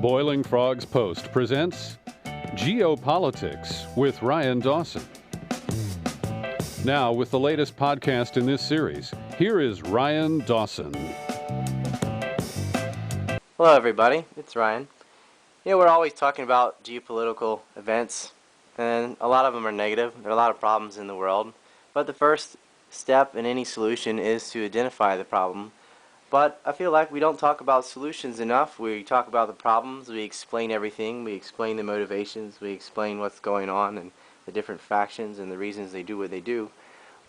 Boiling Frogs Post presents Geopolitics with Ryan Dawson. Now, with the latest podcast in this series, here is Ryan Dawson. Hello everybody, it's Ryan. We're always talking about geopolitical events, and a lot of them are negative. There are a lot of problems in the world, but the first step in any solution is to identify the problem. But I feel like we don't talk about solutions enough. We talk about the problems, we explain everything, we explain the motivations, we explain what's going on and the different factions and the reasons they do what they do.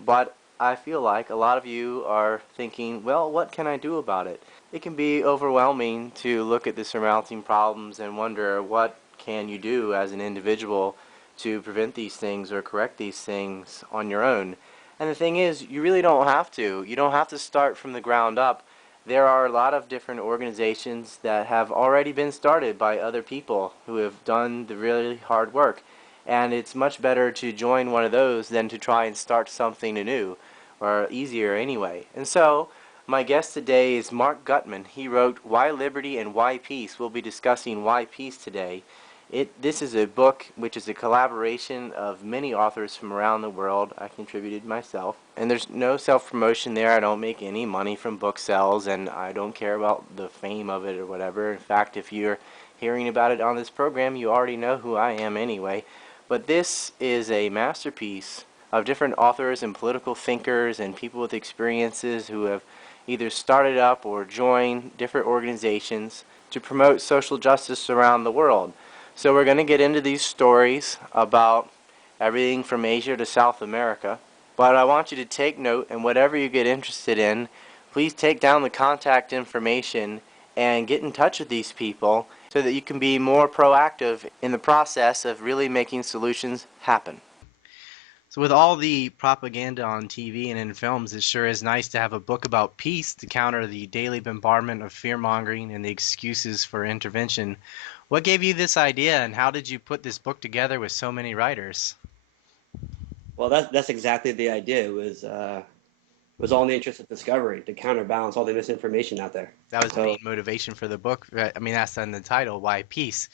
But I feel like a lot of you are thinking, well, what can I do about it? It can be overwhelming to look at the surmounting problems and wonder what can you do as an individual to prevent these things or correct these things on your own. And the thing is, you really don't have to. You don't have to start from the ground up. There are a lot of different organizations that have already been started by other people who have done the really hard work. And it's much better to join one of those than to try and start something anew, or easier anyway. And so, my guest today is Marc Guttman. He wrote Why Liberty and Why Peace. We'll be discussing why peace today. This is a book which is a collaboration of many authors from around the world. I contributed myself. And there's no self-promotion there. I don't make any money from book sales, and I don't care about the fame of it or whatever. In fact, if you're hearing about it on this program, you already know who I am anyway. But this is a masterpiece of different authors and political thinkers and people with experiences who have either started up or joined different organizations to promote social justice around the world. So we're going to get into these stories about everything from Asia to South America. But I want you to take note, and whatever you get interested in, please take down the contact information and get in touch with these people so that you can be more proactive in the process of really making solutions happen. So with all the propaganda on TV and in films, it sure is nice to have a book about peace to counter the daily bombardment of fear-mongering and the excuses for intervention. What gave you this idea, and how did you put this book together with so many writers? Well, that's exactly the idea. It was all in the interest of discovery, to counterbalance all the misinformation out there. That was the main motivation for the book. I mean, that's in the title, Why Peace.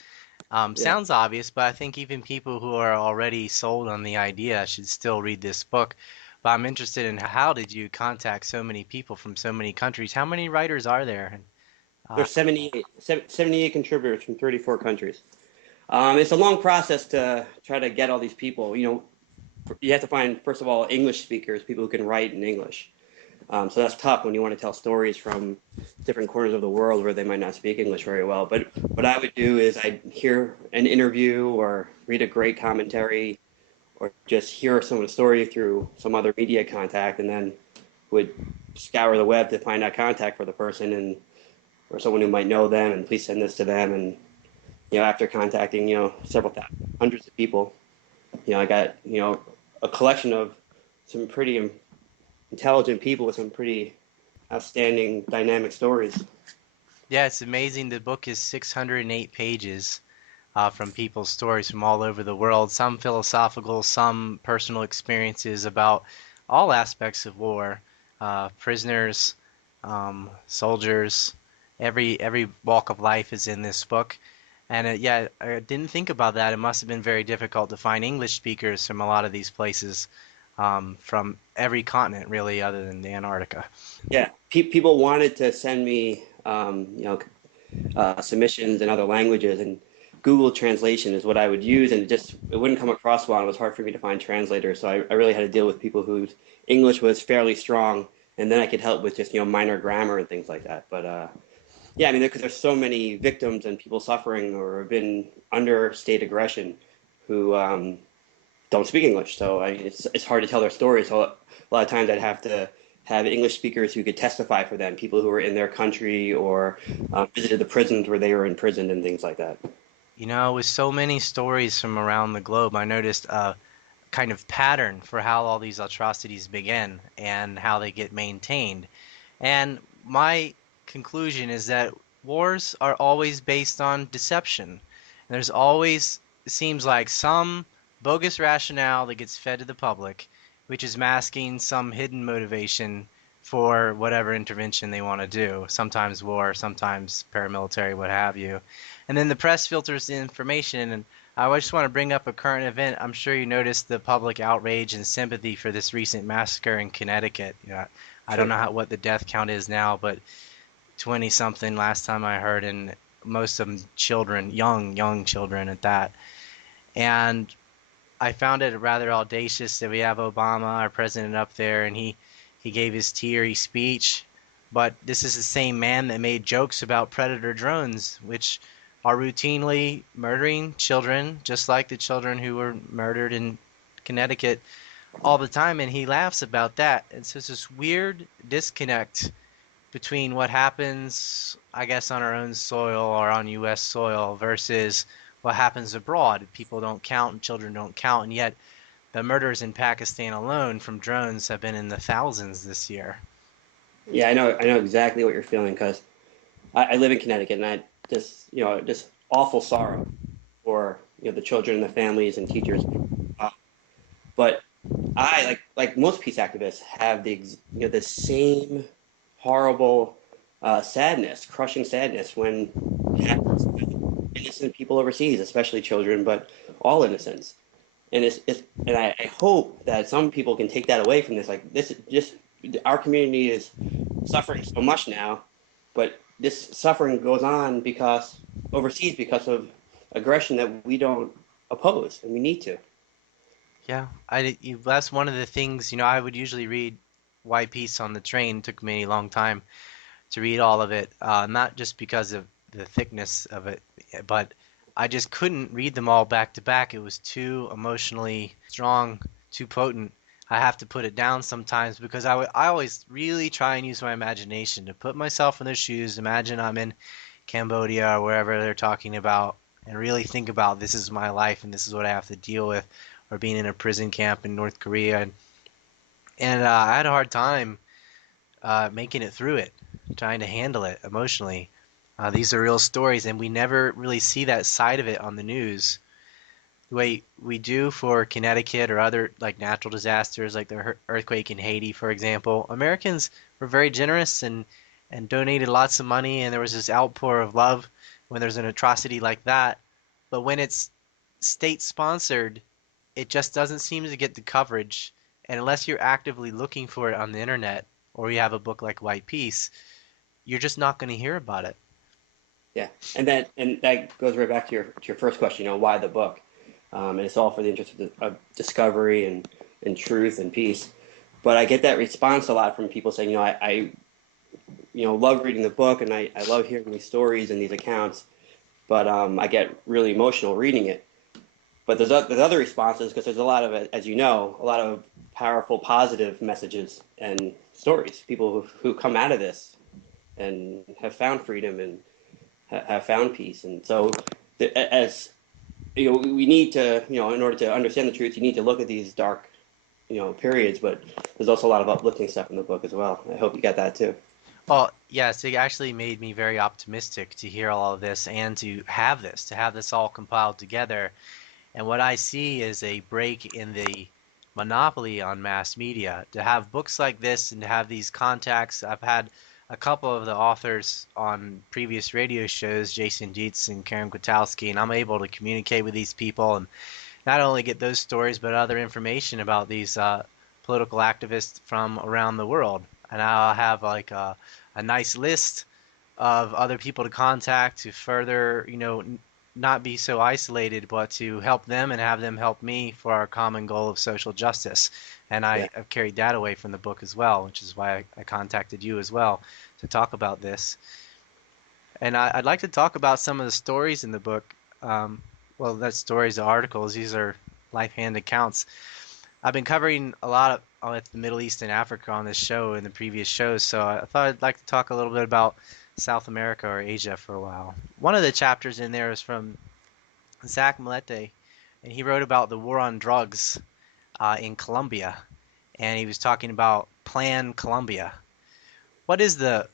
Sounds obvious, but I think even people who are already sold on the idea should still read this book. But I'm interested in how did you contact so many people from so many countries? How many writers are there? There's 78 contributors from 34 countries. It's a long process to try to get all these people. You have to find, first of all, English speakers, people who can write in English. So that's tough when you want to tell stories from different corners of the world where they might not speak English very well. But what I would do is I'd hear an interview or read a great commentary or just hear some of the story through some other media contact, and then would scour the web to find out contact for the person or someone who might know them, and please send this to them. And after contacting hundreds of people, I got a collection of some pretty intelligent people with some pretty outstanding dynamic stories. Yeah, it's amazing. The book is 608 pages from people's stories from all over the world, some philosophical, some personal experiences about all aspects of war, prisoners, soldiers, every walk of life is in this book. And I didn't think about that. It must have been very difficult to find English speakers from a lot of these places, from every continent, really, other than Antarctica. Yeah, people wanted to send me, submissions in other languages, and Google Translation is what I would use, and it wouldn't come across well. It was hard for me to find translators, so I really had to deal with people whose English was fairly strong, and then I could help with just minor grammar and things like that. But because there's so many victims and people suffering or have been under state aggression who don't speak English, so it's hard to tell their stories. So a lot of times I'd have to have English speakers who could testify for them, people who were in their country or visited the prisons where they were imprisoned and things like that. With so many stories from around the globe, I noticed a kind of pattern for how all these atrocities begin and how they get maintained. And my conclusion is that wars are always based on deception. There's always, it seems like, some bogus rationale that gets fed to the public, which is masking some hidden motivation for whatever intervention they want to do. Sometimes war, sometimes paramilitary, what have you. And then the press filters the information. And I just want to bring up a current event. I'm sure you noticed the public outrage and sympathy for this recent massacre in Connecticut. Yeah, I don't Sure. know what the death count is now, but 20 something last time I heard, and most of them children, young children at that. And I found it rather audacious that we have Obama, our president, up there, and he gave his teary speech. But this is the same man that made jokes about predator drones, which are routinely murdering children, just like the children who were murdered in Connecticut all the time, and he laughs about that. And so it's this weird disconnect between what happens, I guess, on our own soil or on U.S. soil versus what happens abroad. People don't count and children don't count, and yet the murders in Pakistan alone from drones have been in the thousands this year. Yeah, I know exactly what you're feeling because I live in Connecticut, and I just awful sorrow for the children and the families and teachers. But I like most peace activists have the same horrible sadness, crushing sadness when it happens to innocent people overseas, especially children, but all innocents. And I hope that some people can take that away from this. Like this, just our community is suffering so much now, but this suffering goes on because overseas because of aggression that we don't oppose, and we need to. Yeah, that's one of the things, I would usually read White Peace on the train. It took me a long time to read all of it, not just because of the thickness of it, but I just couldn't read them all back to back. It was too emotionally strong, too potent. I have to put it down sometimes because I always really try and use my imagination to put myself in their shoes. Imagine I'm in Cambodia or wherever they're talking about, and really think about this is my life and this is what I have to deal with, or being in a prison camp in North Korea. And I had a hard time making it through it, trying to handle it emotionally. These are real stories, and we never really see that side of it on the news the way we do for Connecticut or other like natural disasters, like the earthquake in Haiti, for example. Americans were very generous and donated lots of money, and there was this outpour of love when there's an atrocity like that. But when it's state sponsored, it just doesn't seem to get the coverage. And unless you're actively looking for it on the internet or you have a book like White Peace, you're just not going to hear about it. Yeah, and that goes right back to your first question. Why the book? And it's all for the interest of discovery and truth and peace. But I get that response a lot from people saying, I love reading the book and I love hearing these stories and these accounts, but I get really emotional reading it. But there's other responses because there's a lot of, as you know, a lot of powerful, positive messages and stories. People who come out of this and have found freedom and have found peace. And so, as we need to, in order to understand the truth, you need to look at these dark, periods. But there's also a lot of uplifting stuff in the book as well. I hope you got that too. Well, yes, it actually made me very optimistic to hear all of this and to have this all compiled together. And what I see is a break in the monopoly on mass media. To have books like this and to have these contacts, I've had a couple of the authors on previous radio shows, Jason Dietz and Karen Kwiatkowski, and I'm able to communicate with these people and not only get those stories, but other information about these political activists from around the world. And I'll have like a nice list of other people to contact to further, not be so isolated, but to help them and have them help me for our common goal of social justice. And I've carried that away from the book as well, which is why I contacted you as well to talk about this. And I'd like to talk about some of the stories in the book. Well, that's stories, the articles. These are life-hand accounts. I've been covering a lot of the Middle East and Africa on this show and the previous shows, so I thought I'd like to talk a little bit about South America or Asia for a while. One of the chapters in there is from Zach Milete, and he wrote about the war on drugs in Colombia, and he was talking about Plan Colombia. What is the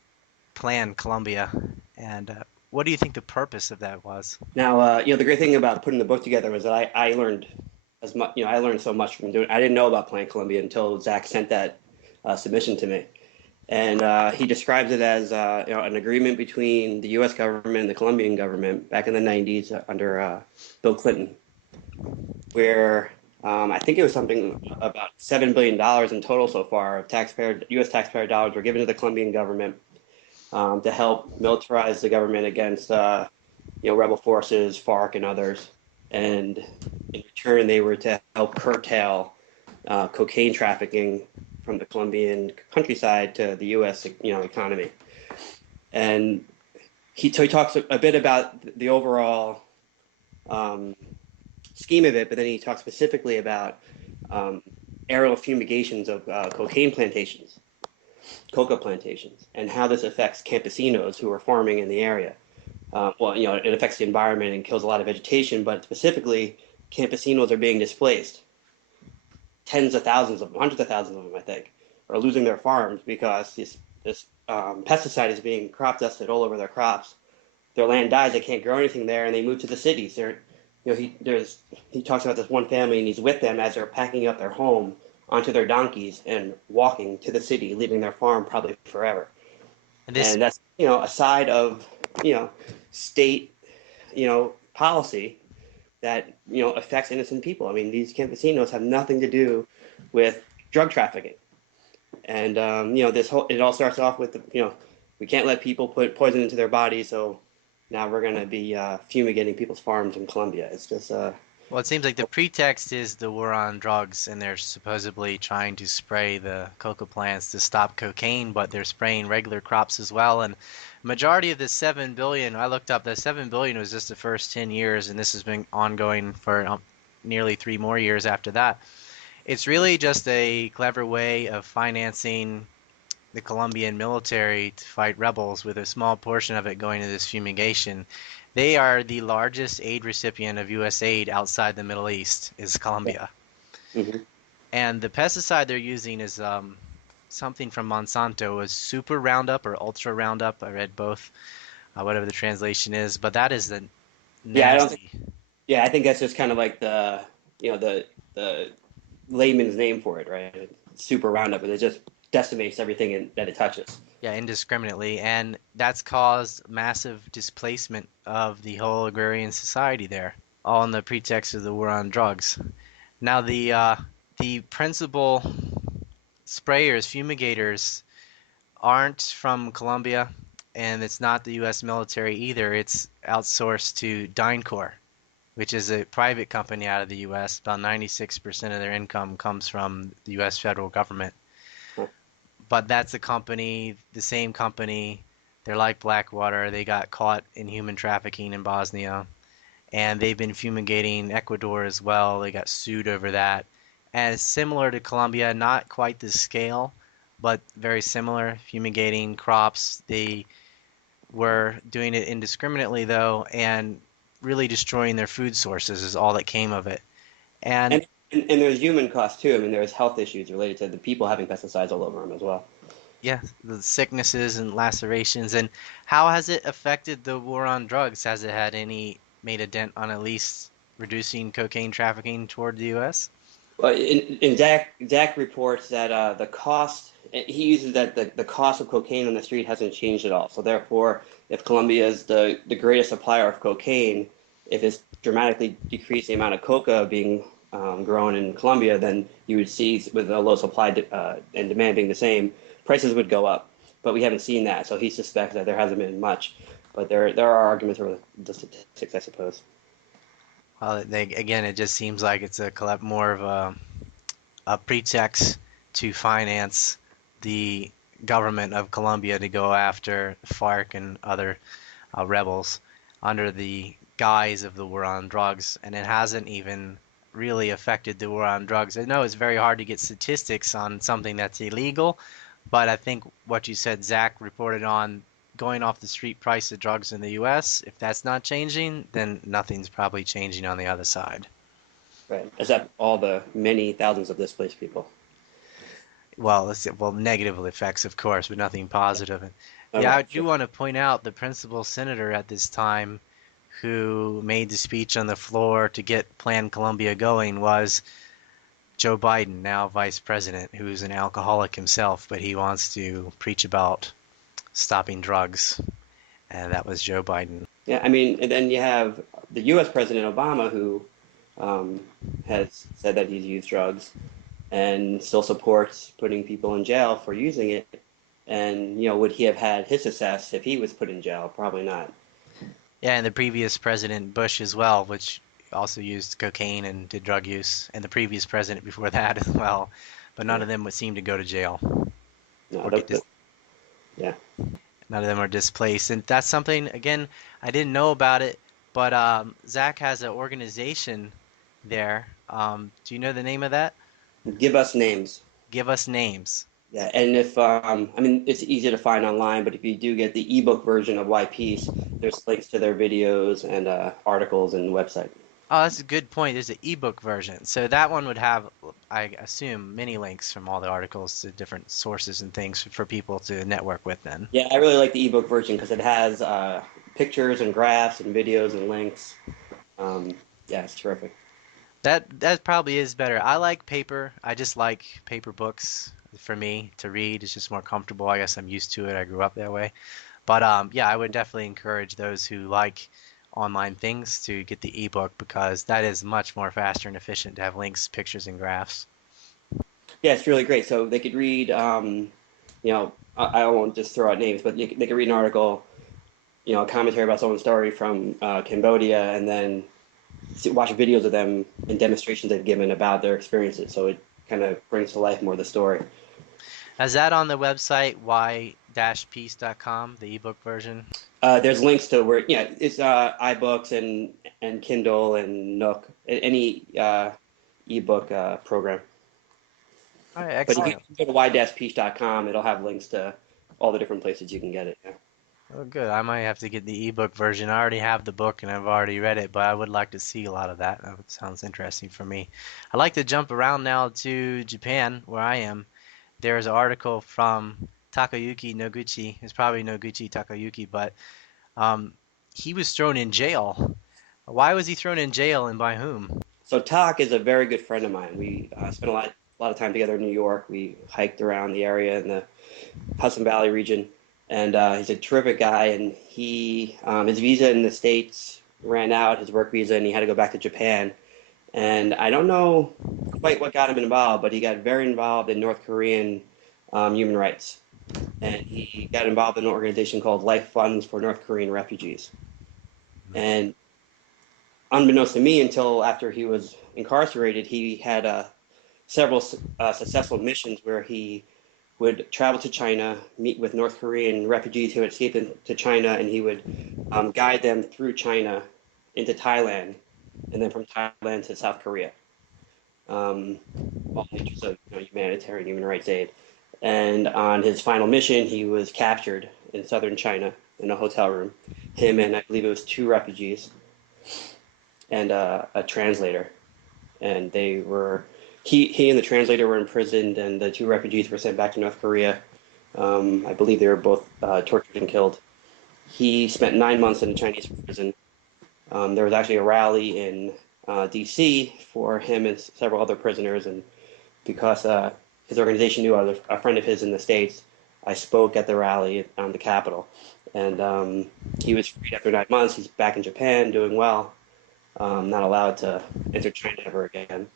Plan Colombia, and what do you think the purpose of that was? Now, the great thing about putting the book together was that I learned as much. I learned so much from doing. I didn't know about Plan Colombia until Zach sent that submission to me, And he describes it as an agreement between the U.S. government and the Colombian government back in the 90s under Bill Clinton, where I think it was something about $7 billion in total so far of U.S. taxpayer dollars were given to the Colombian government to help militarize the government against rebel forces, FARC, and others. And in return, they were to help curtail cocaine trafficking from the Colombian countryside to the U.S. Economy. And he talks a bit about the overall scheme of it, but then he talks specifically about aerial fumigations of cocaine plantations, coca plantations, and how this affects campesinos who are farming in the area. It affects the environment and kills a lot of vegetation, but specifically, campesinos are being displaced. Tens of thousands of them, hundreds of thousands of them, I think, are losing their farms because this pesticide is being crop dusted all over their crops. Their land dies; they can't grow anything there, and they move to the cities. He talks about this one family, and he's with them as they're packing up their home onto their donkeys and walking to the city, leaving their farm probably forever. And that's a side of state policy that affects innocent people. I mean, these campesinos have nothing to do with drug trafficking, and it all starts off with we can't let people put poison into their bodies, so now we're going to be fumigating people's farms in Colombia. It's just Well, it seems like the pretext is the war on drugs, and they're supposedly trying to spray the coca plants to stop cocaine, but they're spraying regular crops as well. And majority of the 7 billion, I looked up, the 7 billion was just the first 10 years, and this has been ongoing for nearly 3 more years after that. It's really just a clever way of financing the Colombian military to fight rebels, with a small portion of it going to this fumigation. They are the largest aid recipient of U.S. aid outside the Middle East, is Colombia. mm-hmm. And the pesticide they're using is something from Monsanto, was Super Roundup or Ultra Roundup. I read both, whatever the translation is, but that is the nasty. I think that's just kind of like the layman's name for it, right? Super Roundup, and it just decimates everything that it touches. Yeah, indiscriminately, and that's caused massive displacement of the whole agrarian society there, all on the pretext of the war on drugs. Now, the principal sprayers, fumigators, aren't from Colombia, and it's not the U.S. military either. It's outsourced to DynCorp, which is a private company out of the U.S. About 96% of their income comes from the U.S. federal government. But that's the same company. They're like Blackwater. They got caught in human trafficking in Bosnia, and they've been fumigating Ecuador as well. They got sued over that. And it's similar to Colombia, not quite the scale, but very similar, fumigating crops. They were doing it indiscriminately, though, and really destroying their food sources is all that came of it. And there's human cost too. I mean, there's health issues related to the people having pesticides all over them as well. Yeah, the sicknesses and lacerations. And how has it affected the war on drugs? Has it made a dent on at least reducing cocaine trafficking toward the U.S.? Well, in Zach reports that the cost, he uses that the cost of cocaine on the street hasn't changed at all. So therefore, if Colombia is the greatest supplier of cocaine, if it's dramatically decreased the amount of coca being grown in Colombia, then you would see, with a low supply and demand being the same, prices would go up. But we haven't seen that, so he suspects that there hasn't been much. But there are arguments over the statistics, I suppose. Well, again, it just seems like it's more of a pretext to finance the government of Colombia to go after FARC and other rebels under the guise of the war on drugs, and it hasn't even really affected the war on drugs. I know it's very hard to get statistics on something that's illegal, but I think what you said, Zach reported on going off the street price of drugs in the U.S., if that's not changing, then nothing's probably changing on the other side. Right. Except all the many thousands of displaced people. Well, negative effects, of course, but nothing positive. Yeah, I do want to point out the principal senator at this time who made the speech on the floor to get Plan Colombia going was Joe Biden, now vice president, who's an alcoholic himself, but he wants to preach about stopping drugs, and that was Joe Biden. Yeah, I mean, and then you have the U.S. President Obama, who um, has said that he's used drugs and still supports putting people in jail for using it. And, would he have had his success if he was put in jail? Probably not. Yeah, and the previous president, Bush, as well, which also used cocaine and did drug use, and the previous president before that as well. But none Yeah. of them would seem to go to jail No, or get dis yeah. none of them are displaced. And that's something, again, I didn't know about it, but Zach has an organization there. Do you know the name of that? Give us names. Give us names. Yeah, and if I mean, it's easy to find online, but if you do get the ebook version of Why Peace, there's links to their videos and articles and website. Oh, that's a good point. There's an ebook version. So that one would have, I assume, many links from all the articles to different sources and things for people to network with then. Yeah, I really like the ebook version because it has pictures and graphs and videos and links. Yeah, it's terrific. That probably is better. I like paper. I just like paper books for me to read. It's just more comfortable. I guess I'm used to it. I grew up that way. But yeah, I would definitely encourage those who like online things to get the ebook because that is much more faster and efficient to have links, pictures, and graphs. Yeah, it's really great. So they could read, I won't just throw out names, but they could read an article, a commentary about someone's story from Cambodia, and then watch videos of them and demonstrations they've given about their experiences. So it kind of brings to life more of the story. Is that on the website y-peace.com, the ebook version? There's links to where, yeah, it's iBooks and Kindle and Nook, any ebook program. All right, But if excellent. you go to y-peace.com, it'll have links to all the different places you can get it. Yeah. Oh, good. I might have to get the ebook version. I already have the book and I've already read it, but I would like to see a lot of that. That sounds interesting for me. I'd like to jump around now to Japan, where I am. There's an article from Takayuki Noguchi. It's probably Noguchi Takayuki, but he was thrown in jail. Why was he thrown in jail and by whom? So Tak is a very good friend of mine. We spent a lot of time together in New York. We hiked around the area in the Hudson Valley region, and he's a terrific guy. And he his visa in the States ran out, his work visa, and he had to go back to Japan. And I don't know quite what got him involved, but he got very involved in North Korean human rights. And he got involved in an organization called Life Funds for North Korean Refugees. And unbeknownst to me, until after he was incarcerated, he had several successful missions where he would travel to China, meet with North Korean refugees who had escaped to China, and he would guide them through China into Thailand, and then from Thailand to South Korea, all in the interest of humanitarian human rights aid. And on his final mission, he was captured in southern China in a hotel room. Him and I believe it was two refugees and a translator. And they were he and the translator were imprisoned, and the two refugees were sent back to North Korea. I believe they were both tortured and killed. He spent 9 months in a Chinese prison. There was actually a rally in D.C. for him and several other prisoners, and because his organization knew a friend of his in the States, I spoke at the rally on the Capitol. And he was freed after 9 months. He's back in Japan, doing well, not allowed to enter China ever again.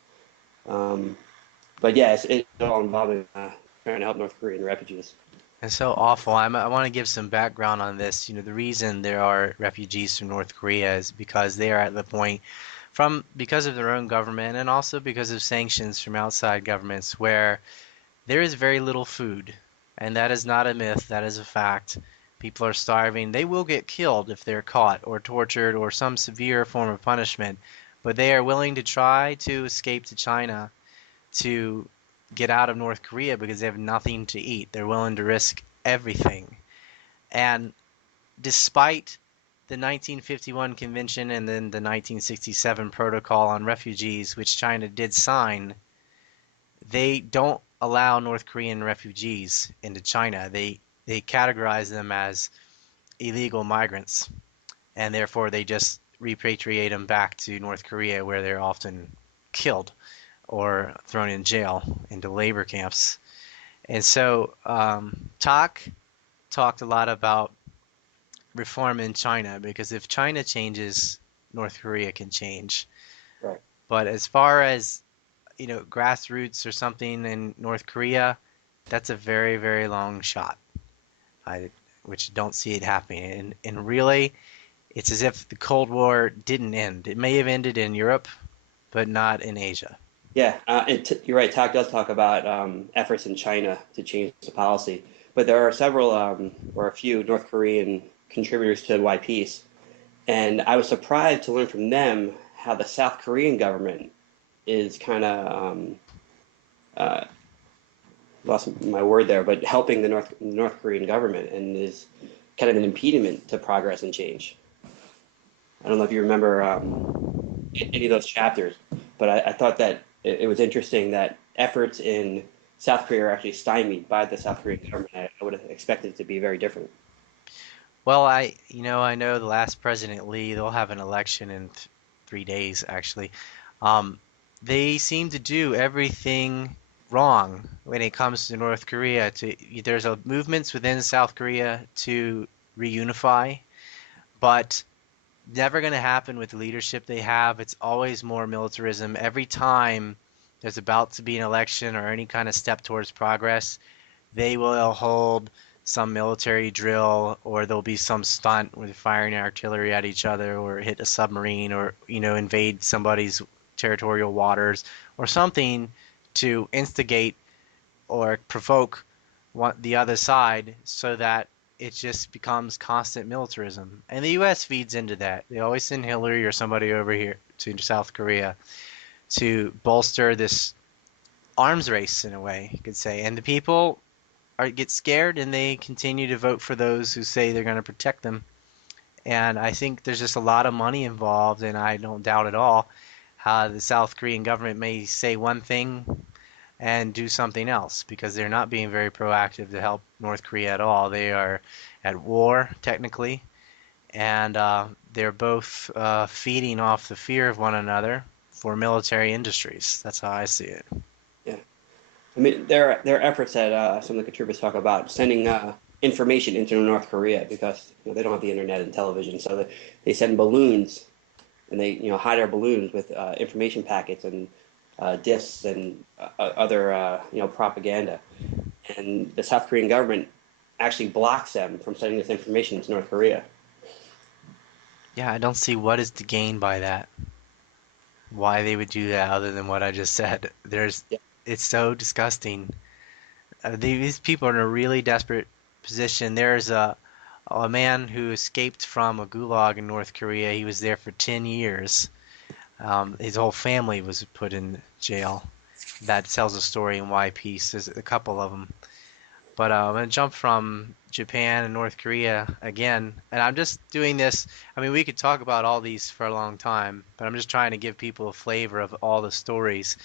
But yeah, it's all involving trying to help North Korean refugees. It's so awful. I want to give some background on this. The reason there are refugees from North Korea is because they are at the point because of their own government and also because of sanctions from outside governments where there is very little food. And that is not a myth, that is a fact. People are starving. They will get killed if they're caught or tortured or some severe form of punishment, but they are willing to try to escape to China to get out of North Korea because they have nothing to eat. They're willing to risk everything. And despite the 1951 convention and then the 1967 protocol on refugees, which China did sign, they don't allow North Korean refugees into China. They categorize them as illegal migrants, and therefore they just repatriate them back to North Korea, where they're often killed. or thrown in jail into labor camps. And so talked a lot about reform in China, because if China changes, North Korea can change. Right. But as far as, grassroots or something in North Korea, that's a very, very long shot. I which don't see it happening. And really, it's as if the Cold War didn't end. It may have ended in Europe, but not in Asia. Yeah, and you're right. Talk does talk about efforts in China to change the policy, but there are several or a few North Korean contributors to Why Peace, and I was surprised to learn from them how the South Korean government is kind of lost my word there, but helping the North Korean government and is kind of an impediment to progress and change. I don't know if you remember any of those chapters, but I thought that it was interesting that efforts in South Korea are actually stymied by the South Korean government. I would have expected it to be very different. Well, I know the last president Lee, they'll have an election in 3 days actually. Um, they seem to do everything wrong when it comes to North Korea. There's a movements within South Korea to reunify, but never going to happen with the leadership they have. It's always more militarism. Every time there's about to be an election or any kind of step towards progress, they will hold some military drill, or there'll be some stunt where they're firing artillery at each other, or hit a submarine, or invade somebody's territorial waters, or something to instigate or provoke the other side, so that it just becomes constant militarism. And the U.S. feeds into that. They always send Hillary or somebody over here to South Korea to bolster this arms race, in a way, you could say. And the people get scared, and they continue to vote for those who say they're going to protect them. And I think there's just a lot of money involved, and I don't doubt at all how the South Korean government may say one thing and do something else, because they're not being very proactive to help North Korea at all. They are at war, technically, and they're both feeding off the fear of one another for military industries. That's how I see it. Yeah, I mean there are efforts that some of the contributors talk about sending information into North Korea because they don't have the internet and television, so they send balloons and they hide our balloons with information packets and discs and other propaganda, and the South Korean government actually blocks them from sending this information to North Korea. Yeah, I don't see what is to gain by that. Why they would do that other than what I just said. Yeah. It's so disgusting. These people are in a really desperate position. There's a man who escaped from a gulag in North Korea. He was there for 10 years. His whole family was put in jail. That tells a story in Why Peace. There's a couple of them. But I'm going to jump from Japan and North Korea again. And I'm just doing this. I mean, we could talk about all these for a long time, but I'm just trying to give people a flavor of all the stories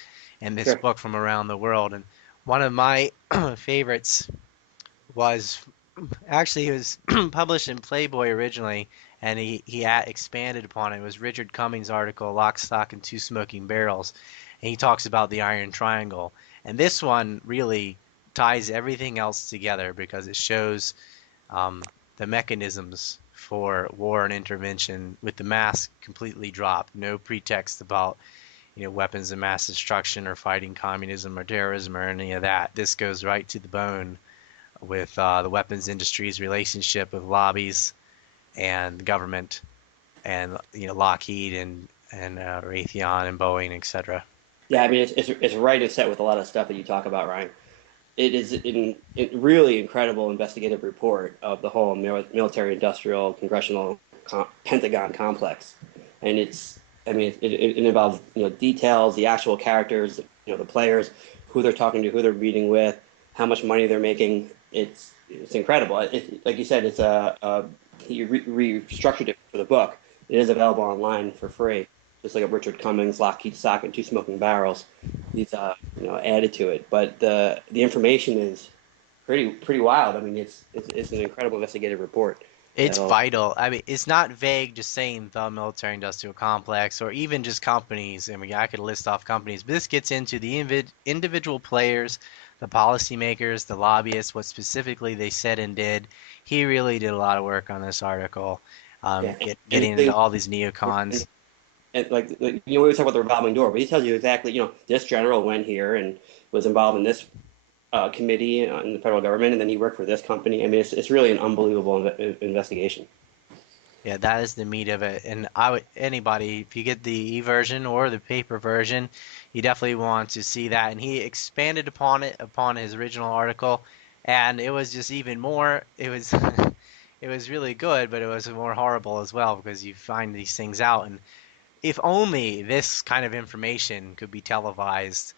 in this Sure. book from around the world. And one of my favorites was actually, it was published in Playboy originally, and he expanded upon it. It was Richard Cummings' article, Lock, Stock, and Two Smoking Barrels. And he talks about the Iron Triangle. And this one really ties everything else together, because it shows the mechanisms for war and intervention with the mask completely dropped. No pretext about weapons of mass destruction or fighting communism or terrorism or any of that. This goes right to the bone with the weapons industry's relationship with lobbies and the government, and Lockheed and Raytheon and Boeing, etc. Yeah, I mean it's right and set with a lot of stuff that you talk about, Ryan. It is a really incredible investigative report of the whole military-industrial congressional Pentagon complex, and it involves details, the actual characters, the players, who they're talking to, who they're meeting with, how much money they're making. It's incredible. Like you said, he restructured it for the book. It is available online for free, just like a Richard Cummings, Lockheed Stock, and Two Smoking Barrels. These added to it, but the information is pretty wild. I mean, it's an incredible investigative report. It's that'll. vital. I mean, it's not vague just saying the military industrial complex or even just companies. I mean, I could list off companies, but this gets into the individual players, the policymakers, the lobbyists, what specifically they said and did. He really did a lot of work on this article, Yeah, getting into all these neocons. and we always talk about the revolving door, but he tells you exactly, this general went here and was involved in this committee in the federal government, and then he worked for this company. I mean, it's really an unbelievable investigation. Yeah, that is the meat of it. And I would anybody, if you get the e-version or the paper version, you definitely want to see that. And he expanded upon it upon his original article, and it was just even more. It was it was really good, but it was more horrible as well because you find these things out. And if only this kind of information could be televised,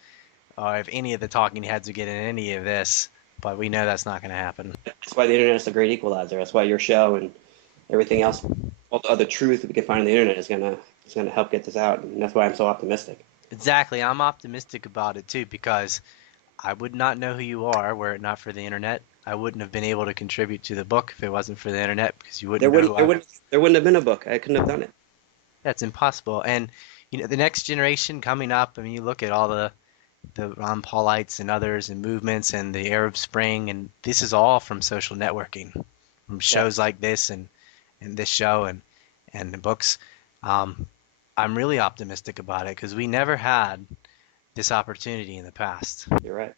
or if any of the talking heads would get in any of this, but we know that's not going to happen. That's why the internet is a great equalizer. That's why your show and everything else, all the other truth we can find on the internet is gonna help get this out, and that's why I'm so optimistic. Exactly. I'm optimistic about it too because I would not know who you are were it not for the internet. I wouldn't have been able to contribute to the book if it wasn't for the internet because you There wouldn't know wouldn't who there I. wouldn't there wouldn't have been a book. I couldn't have done it. That's impossible. And the next generation coming up. I mean, you look at all the Ron Paulites and others and movements and the Arab Spring, and this is all from social networking, from Yeah, shows like this and this show and the books. Um, I'm really optimistic about it because we never had this opportunity in the past. you're right.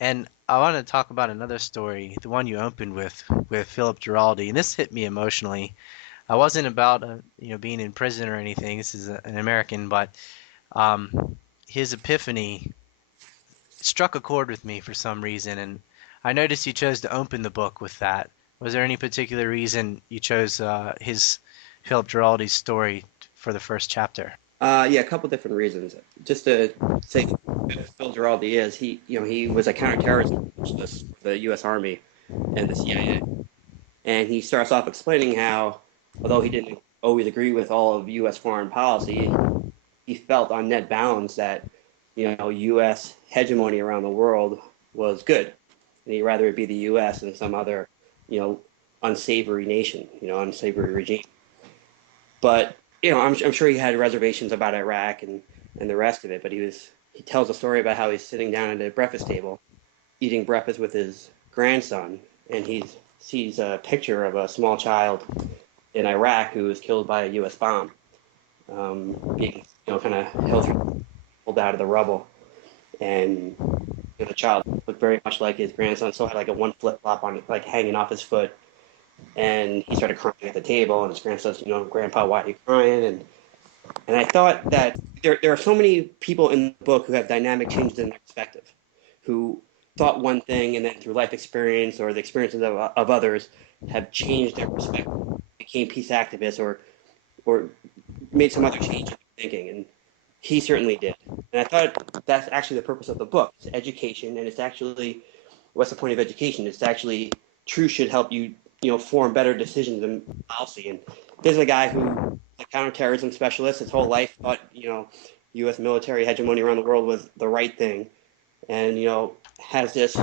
And I want to talk about another story, the one you opened with Philip Giraldi, and this hit me emotionally. I wasn't about being in prison or anything. This is an American, but his epiphany struck a chord with me for some reason, and I noticed you chose to open the book with that. Was there any particular reason you chose his Philip Giraldi's story for the first chapter? Yeah, a couple different reasons. Just to say, who Phil Giraldi is, he was a counterterrorism specialist for the U.S. Army and the CIA, and he starts off explaining how, although he didn't always agree with all of U.S. foreign policy, he felt on net balance that, U.S. hegemony around the world was good, and he'd rather it be the U.S. than some other, unsavory nation, unsavory regime. But I'm sure he had reservations about Iraq and the rest of it. But he tells a story about how he's sitting down at a breakfast table, eating breakfast with his grandson, and he sees a picture of a small child in Iraq who was killed by a U.S. bomb, being kind of pulled out of the rubble, and the child looked very much like his grandson. Still had like a one flip flop on, like hanging off his foot, and he started crying at the table. And his grandson says, "Grandpa, why are you crying?" And I thought that there are so many people in the book who have dynamic changes in their perspective, who thought one thing and then through life experience or the experiences of others have changed their perspective, became peace activists or made some other change in their thinking. And he certainly did. And I thought that's actually the purpose of the book. It's education, and it's actually, what's the point of education? It's actually, truth should help you, form better decisions in policy. And there's a guy who, a counterterrorism specialist, his whole life thought, U.S. military hegemony around the world was the right thing. And, has this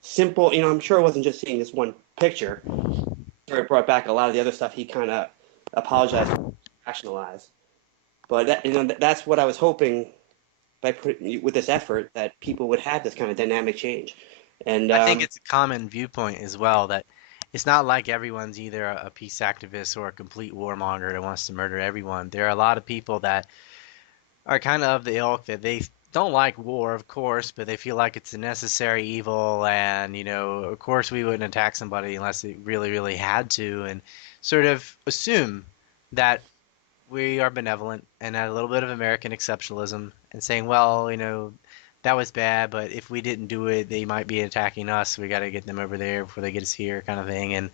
simple, I'm sure it wasn't just seeing this one picture. It brought back a lot of the other stuff he kind of apologized for, rationalized. But that's what I was hoping by putting with this effort, that people would have this kind of dynamic change. And I think it's a common viewpoint as well that it's not like everyone's either a peace activist or a complete warmonger that wants to murder everyone. There are a lot of people that are kind of the ilk that they don't like war, of course, but they feel like it's a necessary evil, and of course, we wouldn't attack somebody unless it really, really had to, and sort of assume that we are benevolent and add a little bit of American exceptionalism and saying, well, that was bad, but if we didn't do it, they might be attacking us. We got to get them over there before they get us here, kind of thing. And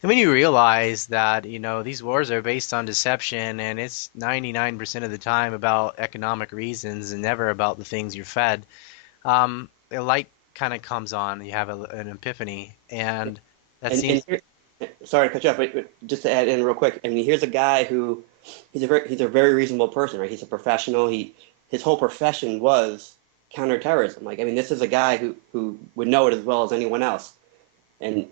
when you realize that, these wars are based on deception and it's 99% of the time about economic reasons and never about the things you're fed, a light kind of comes on. You have an epiphany, and that and, seems. and here, sorry to cut you off, but just to add in real quick. I mean, here's a guy who he's a very reasonable person, right? He's a professional. His whole profession was counterterrorism. Like, I mean, this is a guy who would know it as well as anyone else. And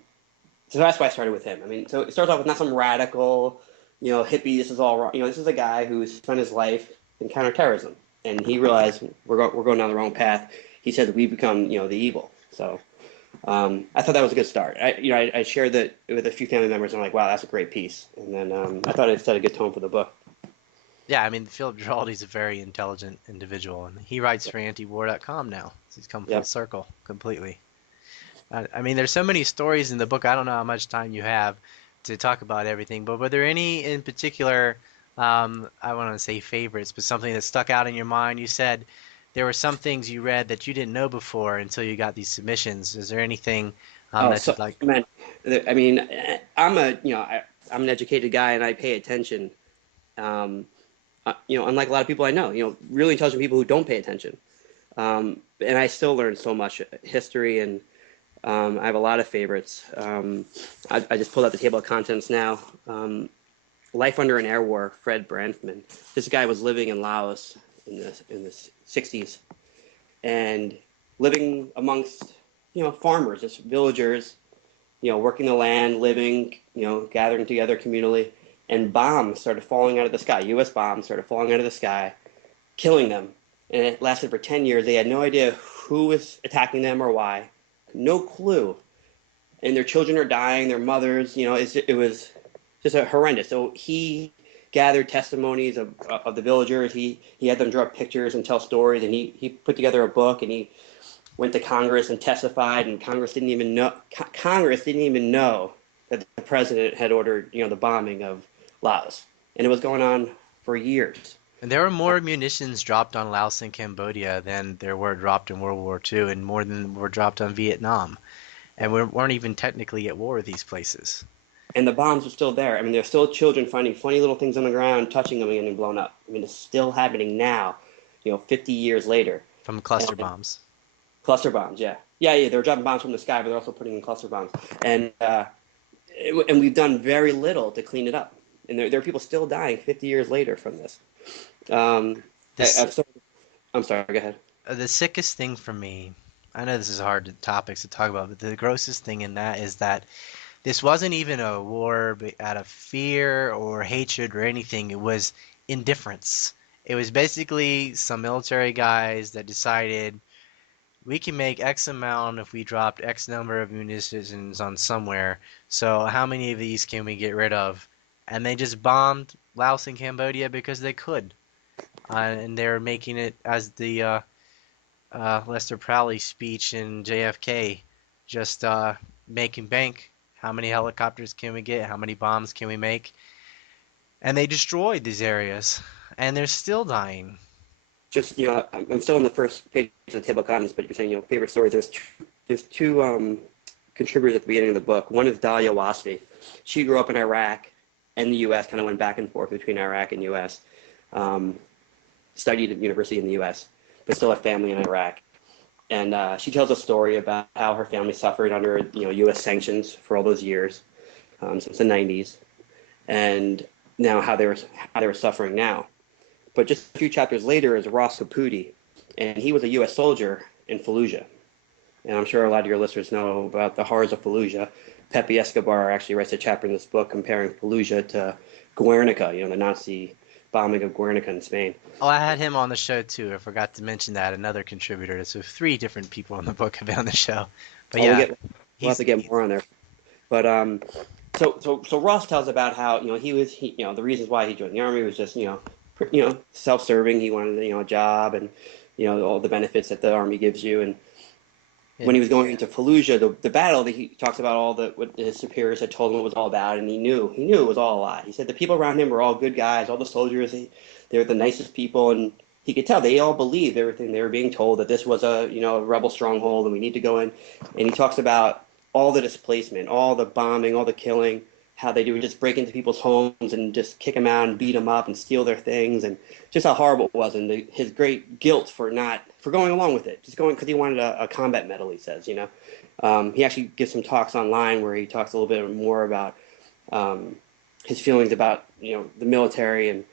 So that's why I started with him. I mean, so it starts off with not some radical, hippie. This is all wrong. This is a guy who's spent his life in counterterrorism, and he realized we're going down the wrong path. He said that we've become, the evil. So I thought that was a good start. I shared that with a few family members. And I'm like, wow, that's a great piece. And then I thought it set a good tone for the book. Yeah, I mean, Philip Giraldi is a very intelligent individual, and he writes for antiwar.com now. So he's come full Yep. circle completely. I mean, there's so many stories in the book. I don't know how much time you have to talk about everything, but were there any in particular, I want to say favorites, but something that stuck out in your mind? You said there were some things you read that you didn't know before until you got these submissions. Is there anything Oh, that so you'd like? man, I mean, I'm an educated guy and I pay attention. Unlike a lot of people I know, really intelligent people who don't pay attention. And I still learn so much history, and I have a lot of favorites. I just pulled out the table of contents now. Life Under an Air War, Fred Branfman. This guy was living in Laos in the 60s and living amongst farmers, just villagers, working the land, living, gathering together communally, and bombs started falling out of the sky. U.S. bombs started falling out of the sky, killing them, and it lasted for 10 years. They had no idea who was attacking them or why, no clue, and their children are dying, their mothers, it was just horrendous. So he gathered testimonies of the villagers. He had them draw pictures and tell stories, and he put together a book, and he went to Congress and testified, and Congress didn't even know that the president had ordered the bombing of Laos, and it was going on for years. And there were more munitions dropped on Laos and Cambodia than there were dropped in World War II, and more than were dropped on Vietnam. And we weren't even technically at war with these places. And the bombs were still there. I mean, there's still children finding funny little things on the ground, touching them and getting blown up. I mean, it's still happening now, 50 years later. From cluster bombs. Cluster bombs, yeah. Yeah, they're dropping bombs from the sky, but they're also putting in cluster bombs. And we've done very little to clean it up. And there are people still dying 50 years later from this. I'm sorry, go ahead. The sickest thing for me, I know this is hard topics to talk about, but the grossest thing in that is that this wasn't even a war out of fear or hatred or anything. It was indifference. It was basically some military guys that decided we can make X amount if we dropped X number of munitions on somewhere. So how many of these can we get rid of? And they just bombed Laos and Cambodia because they could. And they're making it as the Lester Crowley speech in JFK, just making bank. How many helicopters can we get? How many bombs can we make? And they destroyed these areas, and they're still dying. Just, I'm still on the first page of the table of contents, but you're saying, favorite stories. There's two contributors at the beginning of the book. One is Dahlia Wasfi. She grew up in Iraq and the U.S., kind of went back and forth between Iraq and U.S., studied at university in the U.S., but still had family in Iraq. And she tells a story about how her family suffered under U.S. sanctions for all those years, since the 90s, and now how they were suffering now. But just a few chapters later is Ross Caputi, and he was a U.S. soldier in Fallujah. And I'm sure a lot of your listeners know about the horrors of Fallujah. Pepe Escobar actually writes a chapter in this book comparing Fallujah to Guernica, the Nazi bombing of Guernica in Spain. Oh, I had him on the show too. I forgot to mention that, another contributor. So 3 different people in the book have been on the show. But yeah, we'll have to get more on there. But so Ross tells about how the reasons why he joined the army was just self-serving. He wanted a job and all the benefits that the army gives you. And when he was going into Fallujah, the battle, he talks about what his superiors had told him it was all about, and he knew it was all a lie. He said the people around him were all good guys, all the soldiers, they were the nicest people, and he could tell they all believed everything they were being told, that this was a rebel stronghold and we need to go in. And he talks about all the displacement, all the bombing, all the killing, how they would just break into people's homes and just kick them out and beat them up and steal their things, and just how horrible it was, and his great guilt for going along with it, just going because he wanted a combat medal, he says. He actually gives some talks online where he talks a little bit more about his feelings about the military and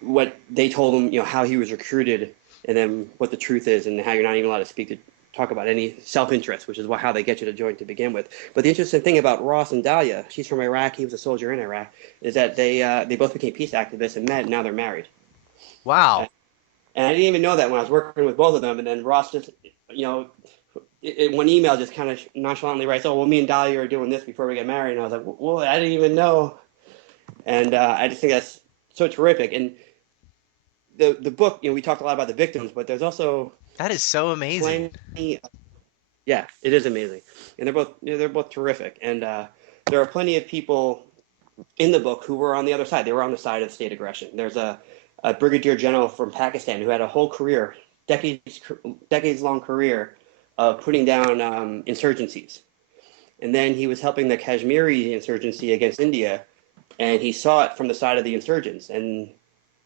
what they told him, how he was recruited, and then what the truth is, and how you're not even allowed to speak talk about any self-interest, which is how they get you to join to begin with. But the interesting thing about Ross and Dahlia, she's from Iraq, he was a soldier in Iraq, is that they both became peace activists and met, and now they're married. Wow. And I didn't even know that when I was working with both of them. And then Ross just, one email just kind of nonchalantly writes, "Oh, well, me and Dahlia are doing this before we get married." And I was like, "Well, I didn't even know." And I just think that's so terrific. And the book, we talked a lot about the victims, but there's also That is so amazing. Yeah, it is amazing, and they're both terrific. And there are plenty of people in the book who were on the other side. They were on the side of state aggression. There's a brigadier general from Pakistan who had a whole career, decades long career of putting down insurgencies, and then he was helping the Kashmiri insurgency against India, and he saw it from the side of the insurgents. And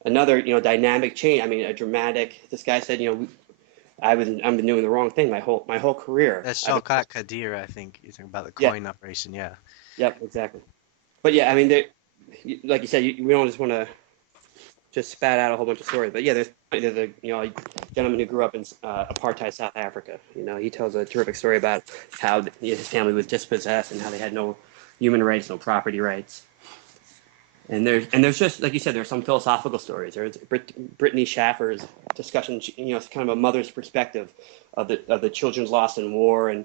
another dynamic change. I mean, a dramatic. This guy said, I've been doing the wrong thing my whole career. That's Shaukat Qadir, I think. You're talking about the coin operation, yeah. Yep, exactly. But yeah, I mean, like you said, we don't just want to just spat out a whole bunch of stories. But yeah, there's a gentleman who grew up in apartheid South Africa. He tells a terrific story about how his family was dispossessed and how they had no human rights, no property rights. And there's just, like you said, there's some philosophical stories. There's Brittany Schaffer's discussion, it's kind of a mother's perspective of the children's lost in war and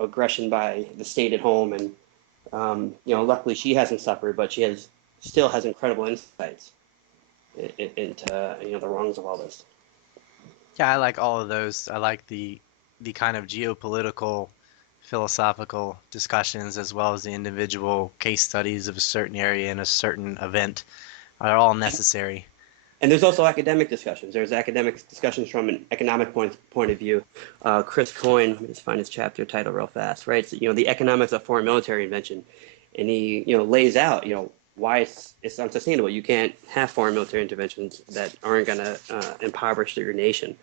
aggression by the state at home. And luckily she hasn't suffered, but she still has incredible insights into the wrongs of all this. Yeah, I like all of those. I like the kind of geopolitical, philosophical discussions, as well as the individual case studies of a certain area and a certain event are all necessary. And there's also academic discussions. There's academic discussions from an economic point of view. Chris Coyne, let me just find his chapter title real fast, right? So, the economics of foreign military invention. And he, lays out, why it's unsustainable. You can't have foreign military interventions that aren't going to impoverish your nation.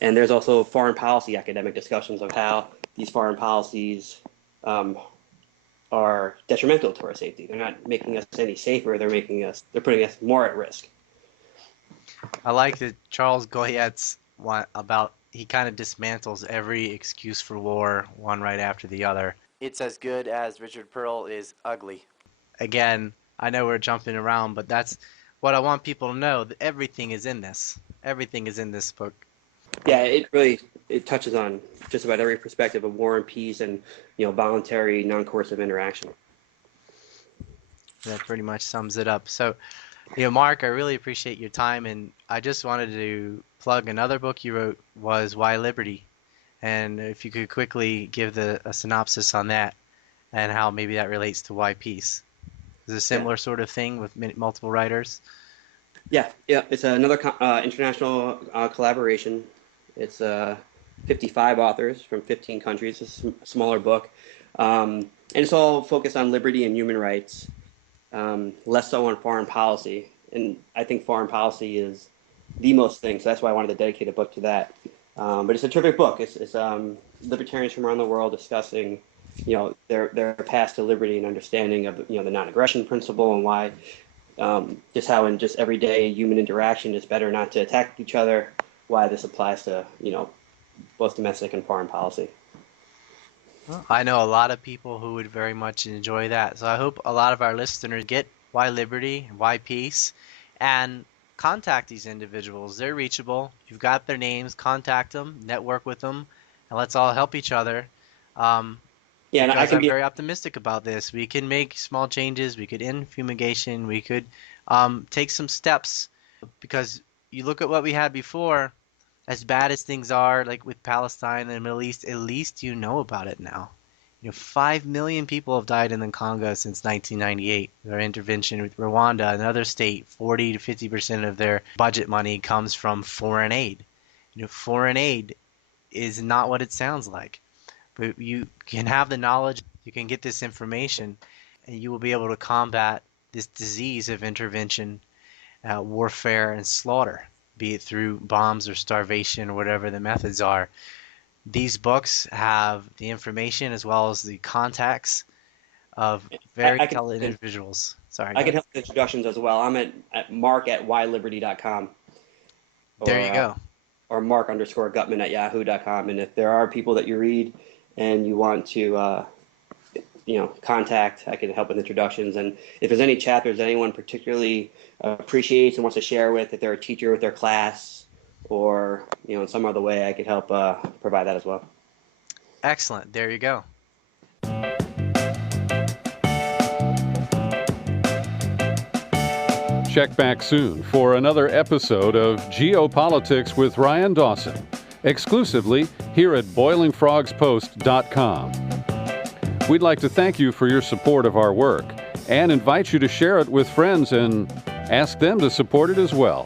And there's also foreign policy academic discussions of how these foreign policies are detrimental to our safety. They're not making us any safer. They're putting us more at risk. I like that Charles Goyette's one about he kind of dismantles every excuse for war, one right after the other. It's as good as Richard Pearl is ugly. Again, I know we're jumping around, but that's what I want people to know, that everything is in this. Everything is in this book. Yeah, it touches on just about every perspective of war and peace and, voluntary, non-coercive interaction. That pretty much sums it up. So, Mark, I really appreciate your time, and I just wanted to plug another book you wrote was Why Liberty, and if you could quickly give a synopsis on that and how maybe that relates to Why Peace. Is it a similar sort of thing with multiple writers? Yeah, it's another international collaboration. It's 55 authors from 15 countries. It's a smaller book, and it's all focused on liberty and human rights. Less so on foreign policy, and I think foreign policy is the most thing, so that's why I wanted to dedicate a book to that. But it's a terrific book. It's libertarians from around the world discussing, their path to liberty and understanding of, the non-aggression principle and why, just how in just everyday human interaction it's better not to attack each other, why this applies to, both domestic and foreign policy. I know a lot of people who would very much enjoy that. So I hope a lot of our listeners get Why Liberty, Why Peace, and contact these individuals. They're reachable. You've got their names. Contact them, network with them, and let's all help each other. And I'm very optimistic about this. We can make small changes. We could end fumigation. We could take some steps, because you look at what we had before. As bad as things are, like with Palestine and the Middle East, at least you know about it now. 5 million people have died in the Congo since 1998. Their intervention with Rwanda, another state, 40 to 50% of their budget money comes from foreign aid. Foreign aid is not what it sounds like. But you can have the knowledge, you can get this information, and you will be able to combat this disease of intervention, warfare, and slaughter, be it through bombs or starvation or whatever the methods are. These books have the information as well as the contacts of very intelligent individuals. Sorry. I can help with introductions as well. I'm at mark@whyliberty.com. There you go. or Marc_Guttman@yahoo.com. And if there are people that you read and you want to, contact, I can help with introductions. And if there's any chapters that anyone particularly appreciates and wants to share with, if they're a teacher with their class, or in some other way, I could help provide that as well. Excellent. There you go. Check back soon for another episode of Geopolitics with Ryan Dawson, exclusively here at boilingfrogspost.com. We'd like to thank you for your support of our work and invite you to share it with friends and ask them to support it as well.